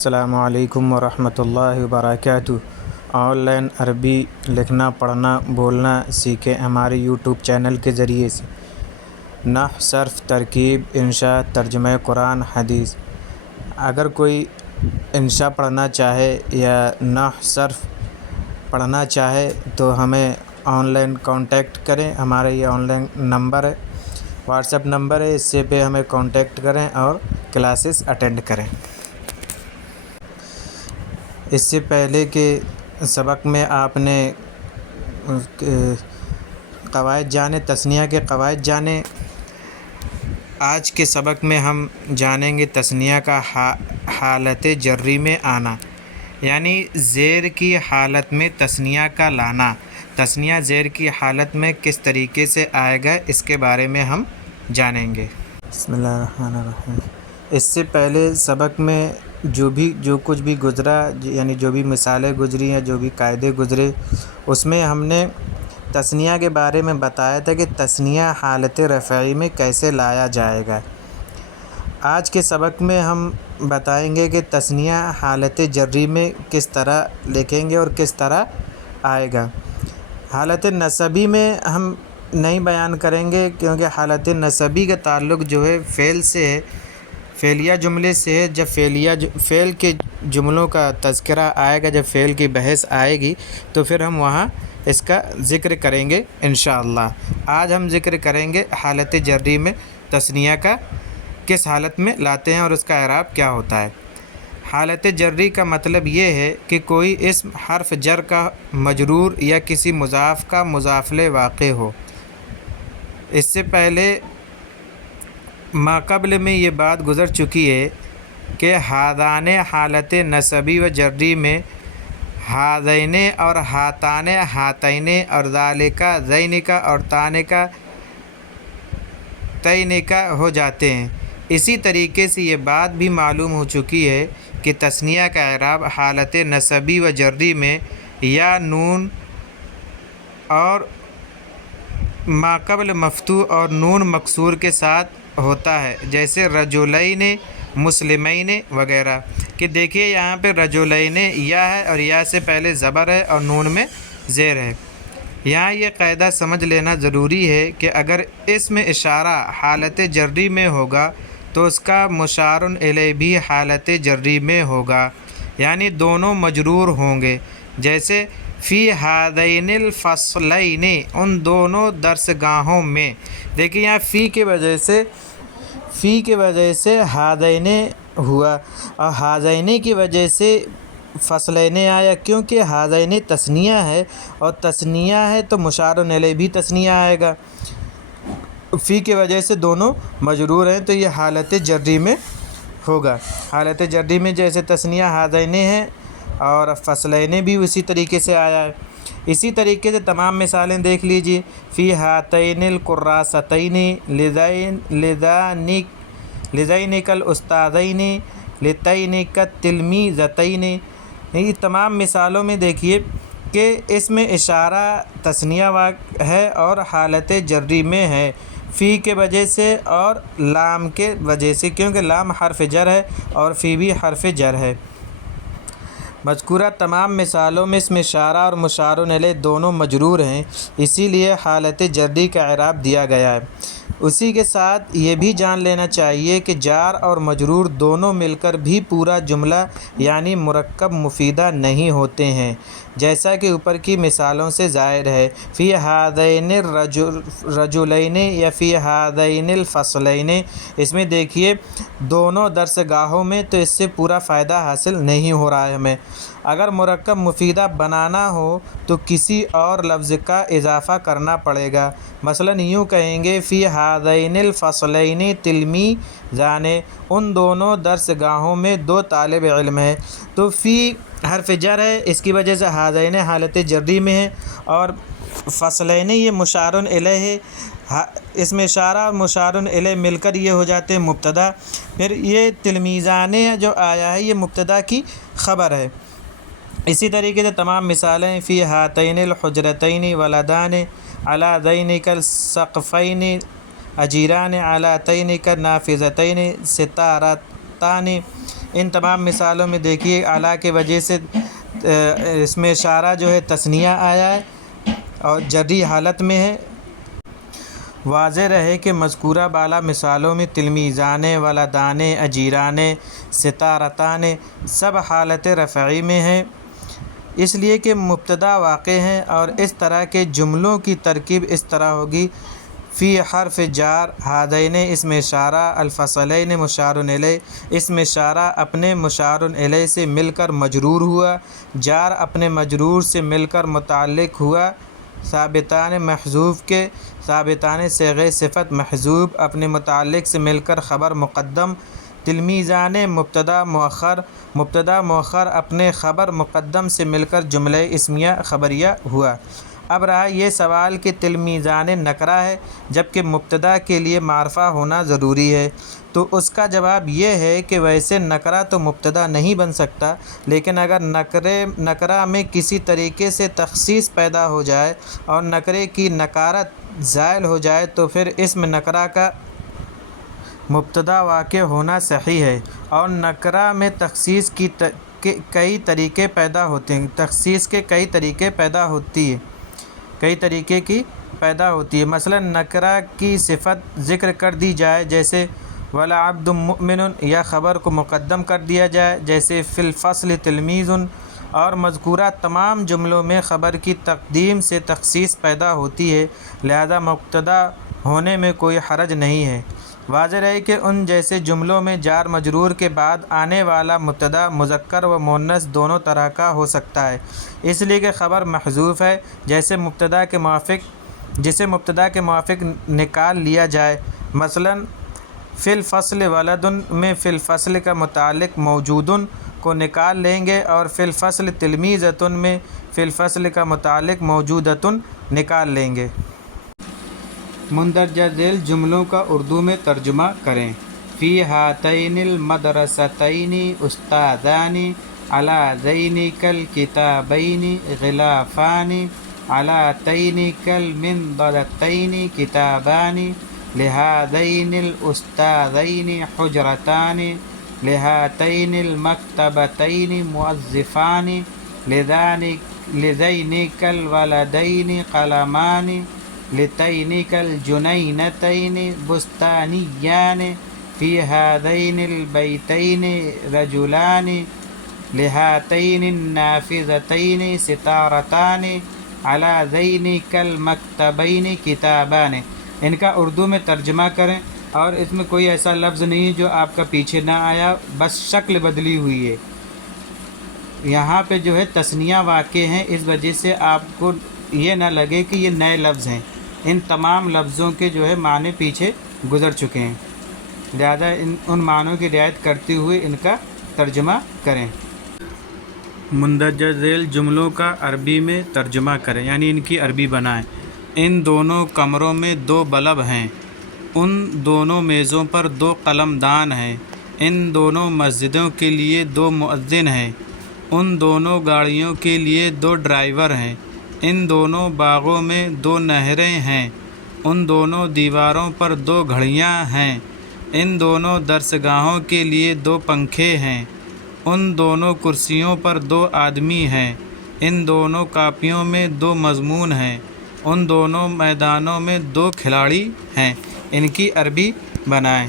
السلام علیکم ورحمۃ اللہ وبرکاتہ۔ آن لائن عربی لکھنا، پڑھنا، بولنا سیکھیں ہمارے یوٹیوب چینل کے ذریعے سے۔ نحو، صرف، ترکیب، انشاء، ترجمہ قرآن حدیث۔ اگر کوئی انشاء پڑھنا چاہے یا نحو صرف پڑھنا چاہے تو ہمیں آن لائن کانٹیکٹ کریں۔ ہمارا یہ آن لائن نمبر ہے، واٹس ایپ نمبر ہے، اس سے پہ ہمیں کانٹیکٹ کریں اور کلاسز اٹینڈ کریں۔ اس سے پہلے کے سبق میں آپ نے قواعد جانے، تثنیہ کے قواعد جانے۔ آج کے سبق میں ہم جانیں گے تثنیہ کا حالت جری میں آنا، یعنی زیر کی حالت میں تثنیہ کا لانا۔ تثنیہ زیر کی حالت میں کس طریقے سے آئے گا، اس کے بارے میں ہم جانیں گے۔ بسم اللہ الرحمن الرحیم۔ اس سے پہلے سبق میں جو کچھ بھی گزرا، یعنی جو بھی مثالیں گزری ہیں، جو بھی قاعدے گزرے، اس میں ہم نے تثنیہ کے بارے میں بتایا تھا کہ تثنیہ حالت رفعی میں کیسے لایا جائے گا۔ آج کے سبق میں ہم بتائیں گے کہ تثنیہ حالت جری میں کس طرح لکھیں گے اور کس طرح آئے گا۔ حالت نسبی میں ہم نہیں بیان کریں گے، کیونکہ حالت نسبی کا تعلق جو ہے فعل سے ہے، فعلیہ جملے سے ہے۔ جب فعل کے جملوں کا تذکرہ آئے گا، جب فعل کی بحث آئے گی تو پھر ہم وہاں اس کا ذکر کریں گے انشاءاللہ۔ آج ہم ذکر کریں گے حالت جری میں تثنیہ کا کس حالت میں لاتے ہیں اور اس کا اعراب کیا ہوتا ہے۔ حالت جری کا مطلب یہ ہے کہ کوئی اسم حرف جر کا مجرور یا کسی مضاف کا مضاف الیہ واقع ہو۔ اس سے پہلے ماقبل میں یہ بات گزر چکی ہے کہ ہادان حالت نسبی و جری میں ہادین اور ہاتان، ہاتین اور ذالکا، زینکا اور تانکا، تینکا ہو جاتے ہیں۔ اسی طریقے سے یہ بات بھی معلوم ہو چکی ہے کہ تثنیہ کا اعراب حالت نسبی و جری میں یا نون اور ماقبل مفتوح اور نون مکسور کے ساتھ ہوتا ہے، جیسے رجلین، مسلمین وغیرہ۔ کہ دیکھیے یہاں پہ رجلین یا ہے اور یا سے پہلے زبر ہے اور نون میں زیر ہے۔ یہاں یہ قاعدہ سمجھ لینا ضروری ہے کہ اگر اسم اشارہ حالت جری میں ہوگا تو اس کا مشار الیہ بھی حالت جری میں ہوگا، یعنی دونوں مجرور ہوں گے، جیسے فی ہذین الفصلین، ان دونوں درسگاہوں میں۔ دیکھیے یہاں فی کی وجہ سے ہذین ہوا اور ہذین کی وجہ سے فصلین آیا، کیونکہ ہذین تثنیہ ہے اور تثنیہ ہے تو مشار الیہ بھی تثنیہ آئے گا۔ فی کی وجہ سے دونوں مجرور ہیں تو یہ حالت جری میں ہوگا۔ حالت جری میں جیسے تثنیہ ہذین ہے اور فصلین بھی اسی طریقے سے آیا ہے۔ اسی طریقے سے تمام مثالیں دیکھ لیجیے۔ فی ہاتین القراستین، لذینک الاستاذین، لتینک التلمیذتین۔ یہ تمام مثالوں میں دیکھیے کہ اس میں اشارہ تثنیہ ہے اور حالت جری میں ہے، فی کے وجہ سے اور لام کے وجہ سے، کیونکہ لام حرف جر ہے اور فی بھی حرف جر ہے۔ مذکورہ تمام مثالوں میں اس میں اشارہ اور مشار الیہ دونوں مجرور ہیں، اسی لیے حالت جری کا اعراب دیا گیا ہے۔ اسی کے ساتھ یہ بھی جان لینا چاہیے کہ جار اور مجرور دونوں مل کر بھی پورا جملہ یعنی مرکب مفیدہ نہیں ہوتے ہیں، جیسا کہ اوپر کی مثالوں سے ظاہر ہے۔ فی ہذین الرجلین یا فی ہذین الفصلین، اس میں دیکھیے دونوں درسگاہوں میں، تو اس سے پورا فائدہ حاصل نہیں ہو رہا ہے ہمیں۔ اگر مرکب مفیدہ بنانا ہو تو کسی اور لفظ کا اضافہ کرنا پڑے گا، مثلاً یوں کہیں گے فی ہذین الفصلین تلمیذان، ان دونوں درسگاہوں میں دو طالب علم ہیں۔ تو فی حرف جر ہے، اس کی وجہ سے ہذین حالت جری میں ہے، اور فصلین یہ مشار الیہ ہے، اس میں اشارہ اور مشار الیہ مل کر یہ ہو جاتے ہیں مبتدا۔ پھر یہ تلمیذان جو آیا ہے یہ مبتدا کی خبر ہے۔ اسی طریقے سے تمام مثالیں فی ہاتین الحجرتین ولدان، علی ذینک السقفین اجیران، علی تینک نافذتین ستارتان، ان تمام مثالوں میں دیکھیے اعلیٰ کے وجہ سے اس میں اشارہ جو ہے تثنیہ آیا ہے اور جری حالت میں ہے۔ واضح رہے کہ مذکورہ بالا مثالوں میں تلمیذان، ولدان، اجیران، ستارتان سب حالت رفعی میں ہیں، اس لیے کہ مبتدا واقع ہیں، اور اس طرح کے جملوں کی ترکیب اس طرح ہوگی: فی حرف جار، ہذین اسم اشارہ، الفصلین مشار الیہ، اسم اشارہ اپنے مشار الیہ سے مل کر مجرور ہوا، جار اپنے مجرور سے مل کر متعلق ہوا، ثابتان محذوف کے، ثابتان صیغہ صفت محذوف اپنے متعلق سے مل کر خبر مقدم، تلمیذان مبتدا مؤخر، مبتدا مؤخر اپنے خبر مقدم سے مل کر جملہ اسمیہ خبریہ ہوا۔ اب رہا یہ سوال کہ تلمیذان نکرہ ہے جبکہ مبتدا کے لیے معرفہ ہونا ضروری ہے، تو اس کا جواب یہ ہے کہ ویسے نکرہ تو مبتدا نہیں بن سکتا، لیکن اگر نکرہ میں کسی طریقے سے تخصیص پیدا ہو جائے اور نکرے کی نکارت زائل ہو جائے تو پھر اسم نکرہ کا مبتدا واقع ہونا صحیح ہے۔ اور نکرہ میں تخصیص کی کئی طریقے پیدا ہوتے ہیں، تخصیص کے کئی طریقے پیدا ہوتی ہے، مثلا نکرہ کی صفت ذکر کر دی جائے جیسے وَلَعَبْدٌ مُؤْمِنٌ، یا خبر کو مقدم کر دیا جائے جیسے فی الفصل تلمیذ، اور مذکورہ تمام جملوں میں خبر کی تقدیم سے تخصیص پیدا ہوتی ہے، لہذا مبتدا ہونے میں کوئی حرج نہیں ہے۔ واضح رہے کہ ان جیسے جملوں میں جار مجرور کے بعد آنے والا مبتدا مذکر و مؤنث دونوں طرح کا ہو سکتا ہے، اس لیے کہ خبر محذوف ہے جسے مبتدا کے موافق نکال لیا جائے، مثلا فی الفصل ولد میں فی الفصل کا متعلق موجود کو نکال لیں گے، اور فی الفصل تلمیذۃ میں فی الفصل کا متعلق موجودۃ نکال لیں گے۔ مندرجہ ذیل جملوں کا اردو میں ترجمہ کریں۔ فی ہاتین المدرستین استاذان، علی ذین کالکتابین غلافان، علی تین کالمنضدتین کتابان، لہذین الاستاذین حجرتان، لہاتین المکتبتین موظفان، لذینک الولدین قلمان، لتینک الجنینتین بستانیان، فی ہذین البیتین رجلان، لہاتین النافذتین ستارتان، علی ذینک المکتبین کتابان۔ ان کا اردو میں ترجمہ کریں، اور اس میں کوئی ایسا لفظ نہیں ہے جو آپ کا پیچھے نہ آیا، بس شکل بدلی ہوئی ہے۔ یہاں پہ جو ہے تثنیہ واقع ہیں، اس وجہ سے آپ کو یہ نہ لگے کہ یہ نئے لفظ ہیں، ان تمام لفظوں کے جو ہے معنی پیچھے گزر چکے ہیں، لہذا ان معنوں کی رعایت کرتے ہوئے ان کا ترجمہ کریں۔ مندرجہ ذیل جملوں کا عربی میں ترجمہ کریں، یعنی ان کی عربی بنائیں۔ ان دونوں کمروں میں 2 بلب ہیں، ان دونوں میزوں پر 2 قلم دان ہیں، ان دونوں مسجدوں کے لیے 2 مؤذن ہیں، ان دونوں گاڑیوں کے لیے 2 ڈرائیور ہیں، ان دونوں باغوں میں 2 نہریں ہیں، ان دونوں دیواروں پر 2 گھڑیاں ہیں، ان دونوں درسگاہوں کے لیے 2 پنکھے ہیں، ان دونوں کرسیوں پر 2 آدمی ہیں، ان دونوں کاپیوں میں 2 مضمون ہیں، ان دونوں میدانوں میں 2 کھلاڑی ہیں۔ ان کی عربی بنائیں۔